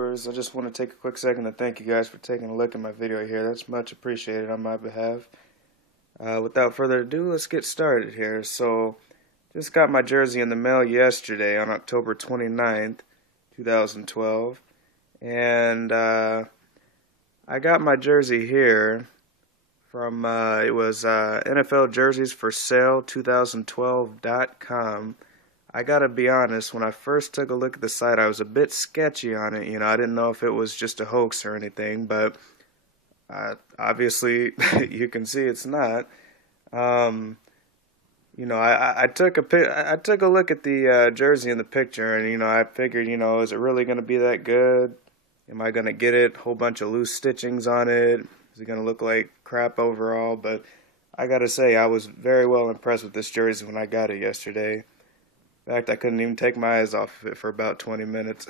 I just want to take a quick second to thank you guys for taking a look at my video here. That's much appreciated on my behalf. Without further ado, let's get started here. So, just got my jersey in the mail yesterday on October 29th, 2012. And I got my jersey here from, it was NFL Jerseys for Sale 2012.com. I gotta be honest, when I first took a look at the site, I was a bit sketchy on it. I didn't know if it was just a hoax or anything, but obviously you can see it's not. Um, I took a look at the jersey in the picture, and I figured, is it really gonna be that good? Am I gonna get it? Whole bunch of loose stitchings on it. Is it gonna look like crap overall? But I gotta say, I was very well impressed with this jersey when I got it yesterday. In fact, I couldn't even take my eyes off of it for about 20 minutes.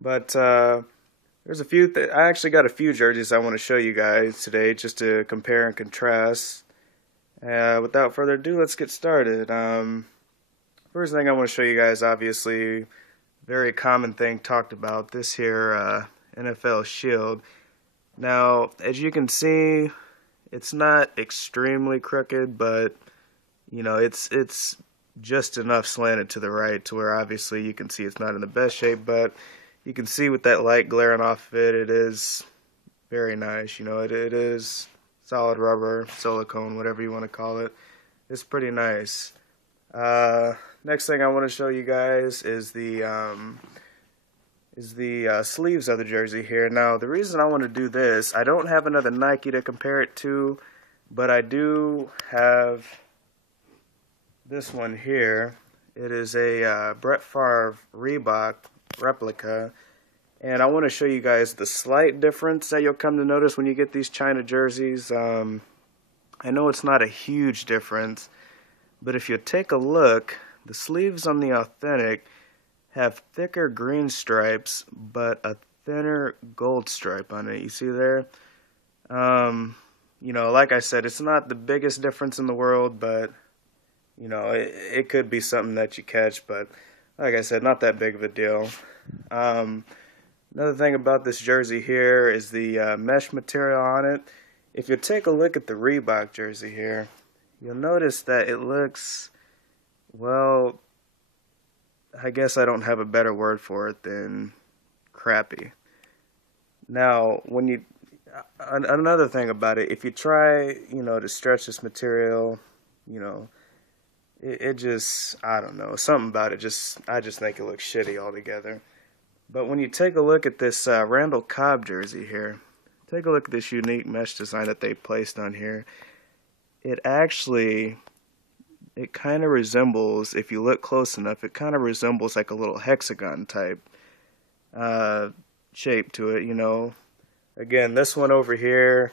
But there's a few. I actually got a few jerseys I want to show you guys today, just to compare and contrast. Without further ado, let's get started. First thing I want to show you guys, obviously, very common thing talked about, this here NFL shield. Now, as you can see, it's not extremely crooked, but it's just enough slanted to the right to where obviously you can see it's not in the best shape, but you can see with that light glaring off of it, it is very nice. It is solid rubber, silicone, whatever you want to call it. It's pretty nice. Next thing I want to show you guys is the sleeves of the jersey here. Now, the reason I want to do this, I don't have another Nike to compare it to, but I do have this one here. It is a Brett Favre Reebok replica, and I want to show you guys the slight difference that you'll come to notice when you get these China jerseys. I know it's not a huge difference, but if you take a look, the sleeves on the authentic have thicker green stripes, but a thinner gold stripe on it. You see there? Like I said, it's not the biggest difference in the world, but it could be something that you catch, but like I said, not that big of a deal. Another thing about this jersey here is the mesh material on it. If you take a look at the Reebok jersey here, you'll notice that it looks, well, I guess I don't have a better word for it than crappy. Now, another thing about it, if you try, to stretch this material, it just, I don't know, something about it, I just think it looks shitty altogether. But when you take a look at this Randall Cobb jersey here, take a look at this unique mesh design that they placed on here. It kind of resembles, if you look close enough, it kind of resembles like a little hexagon type shape to it, Again, this one over here,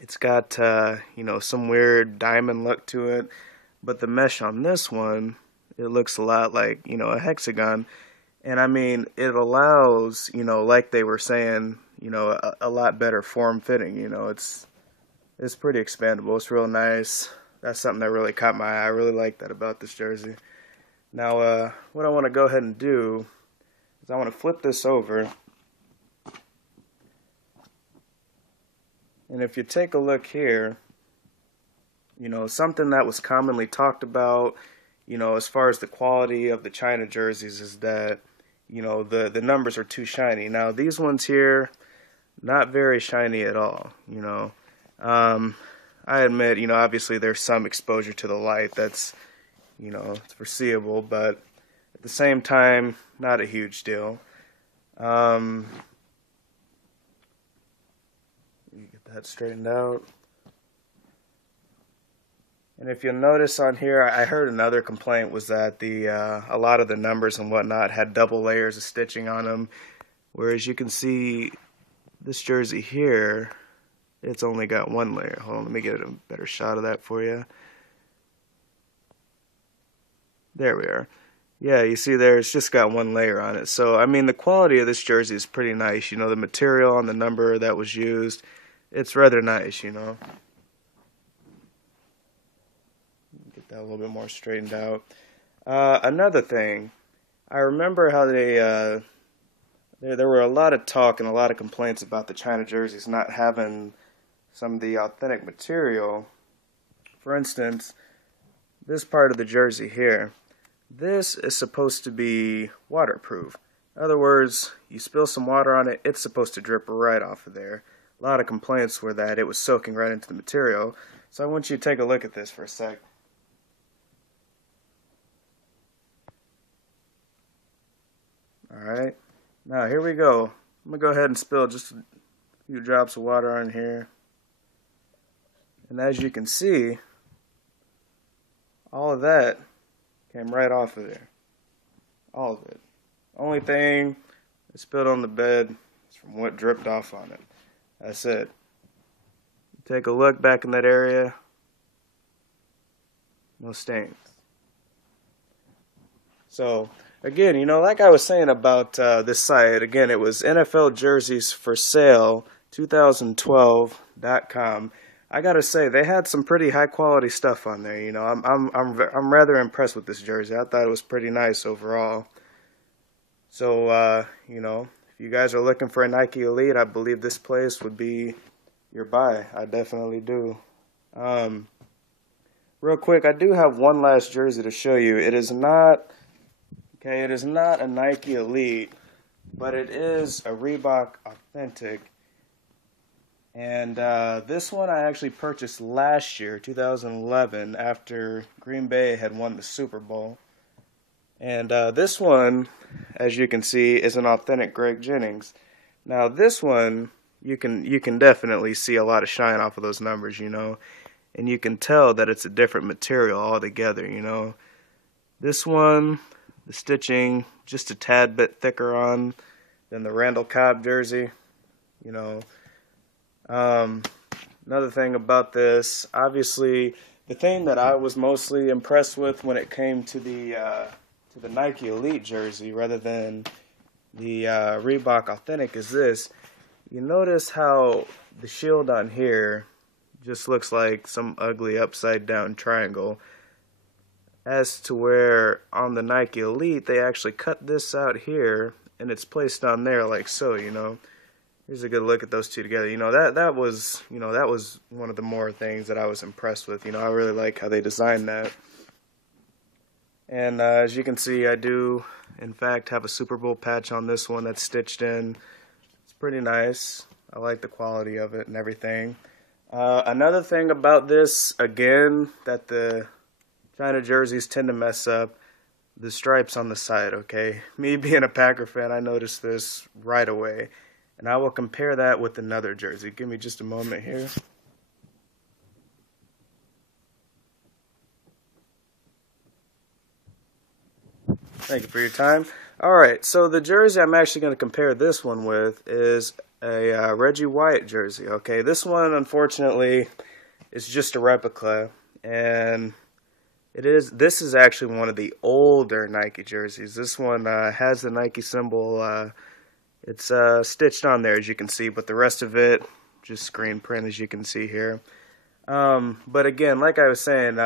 it's got, some weird diamond look to it. But the mesh on this one, it looks a lot like, a hexagon. And I mean, it allows, like they were saying, a lot better form fitting. It's pretty expandable. It's real nice. That's something that really caught my eye. I really like that about this jersey. Now, what I want to go ahead and do is I want to flip this over. And if you take a look here, something that was commonly talked about, as far as the quality of the China jerseys is that, the numbers are too shiny. Now, these ones here, not very shiny at all, I admit, obviously there's some exposure to the light that's, it's foreseeable, but at the same time, not a huge deal. Let me get that straightened out. And if you'll notice on here, I heard another complaint was that a lot of the numbers and whatnot had double layers of stitching on them, whereas you can see this jersey here, it's only got one layer. Hold on, let me get a better shot of that for you. There we are. Yeah, you see there, it's just got one layer on it. So, I mean, the quality of this jersey is pretty nice. The material on the number that was used, it's rather nice, Get that a little bit more straightened out. Another thing, I remember how they there were a lot of talk and a lot of complaints about the China jerseys not having some of the authentic material. For instance, this part of the jersey here, this is supposed to be waterproof. In other words, you spill some water on it, it's supposed to drip right off of there. A lot of complaints were that it was soaking right into the material. So I want you to take a look at this for a sec. Alright, now here we go. I'm going to go ahead and spill just a few drops of water on here. And as you can see, all of that came right off of there. All of it. Only thing that spilled on the bed is from what dripped off on it. That's it. Take a look back in that area. No stains. So, again, like I was saying about this site, again, it was NFL Jerseys for Sale 2012.com. I gotta say, they had some pretty high quality stuff on there. I'm rather impressed with this jersey. I thought it was pretty nice overall. So, if you guys are looking for a Nike Elite, I believe this place would be your buy. I definitely do. Real quick, I do have one last jersey to show you. It is not a Nike Elite, but it is a Reebok Authentic. And this one I actually purchased last year, 2011, after Green Bay had won the Super Bowl. And this one, as you can see, is an authentic Greg Jennings. Now this one, you can definitely see a lot of shine off of those numbers, and you can tell that it's a different material altogether, This one, the stitching just a tad bit thicker on than the Randall Cobb jersey, Another thing about this, obviously, the thing that I was mostly impressed with when it came to the Nike Elite jersey rather than the Reebok Authentic is this. You notice how the shield on here just looks like some ugly upside down triangle, as to where on the Nike Elite they actually cut this out here and it's placed on there like so, Here's a good look at those two together. That was one of the more things that I was impressed with. I really like how they designed that. And as you can see, I do, in fact, have a Super Bowl patch on this one that's stitched in. It's pretty nice. I like the quality of it and everything. Another thing about this, again, that the China jerseys tend to mess up, the stripes on the side, okay? Me being a Packer fan, I noticed this right away. And I will compare that with another jersey. Give me just a moment here. Thank you for your time. Alright, so the jersey I'm actually going to compare this one with is a Reggie White jersey. Okay, this one, unfortunately, is just a replica. And this is actually one of the older Nike jerseys. This one has the Nike symbol. It's stitched on there, as you can see, but the rest of it, just screen print, as you can see here. But again, like I was saying,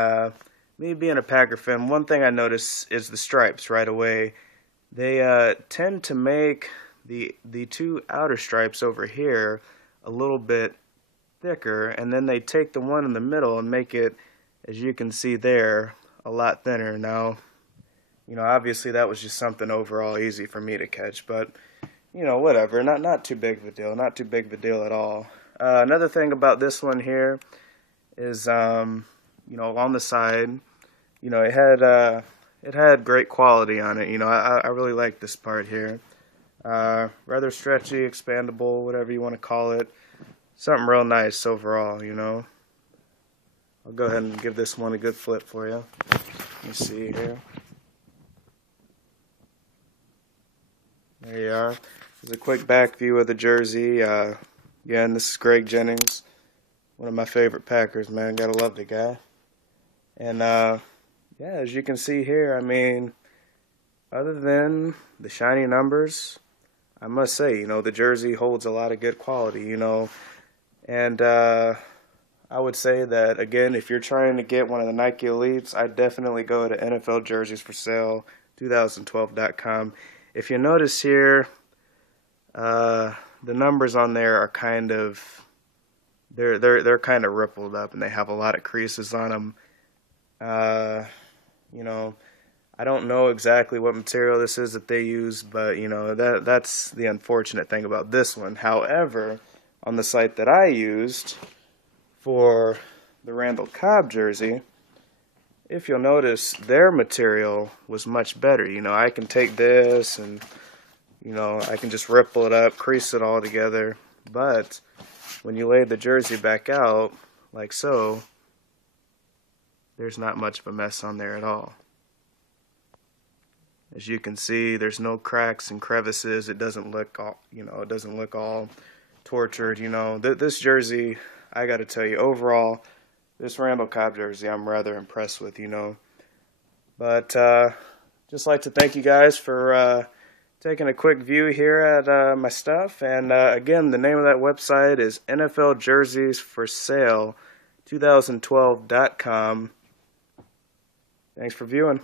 me being a Packer fan, one thing I noticed is the stripes right away. They tend to make the two outer stripes over here a little bit thicker, and then they take the one in the middle and make it, as you can see there, a lot thinner. Now, obviously that was just something overall easy for me to catch, but whatever, not too big of a deal, not too big of a deal at all. Another thing about this one here is, on the side, it had great quality on it. I really like this part here. Rather stretchy, expandable, whatever you want to call it. Something real nice overall, I'll go ahead and give this one a good flip for you. Let me see here. There you are. There's a quick back view of the jersey. Again, this is Greg Jennings, one of my favorite Packers, man. Gotta love the guy. And yeah, as you can see here, I mean, other than the shiny numbers, I must say, the jersey holds a lot of good quality, And I would say that, again, if you're trying to get one of the Nike Elites, I'd definitely go to NFL Jerseys for Sale 2012.com. If you notice here, the numbers on there are kind of they're kind of rippled up, and they have a lot of creases on them. You know, I don't know exactly what material this is that they use, but you know that's the unfortunate thing about this one. However, on the site that I used for the Randall Cobb jersey, if you'll notice, their material was much better. You know, I can take this and, you know, I can just ripple it up, crease it all together. But when you lay the jersey back out, like so, there's not much of a mess on there at all. As you can see, there's no cracks and crevices. It doesn't look all, you know, it doesn't look all tortured. You know, this jersey, I got to tell you, overall, this Randall Cobb jersey, I'm rather impressed with, you know. But just like to thank you guys for taking a quick view here at my stuff. And again, the name of that website is NFL Jerseys for Sale 2012.com. Thanks for viewing.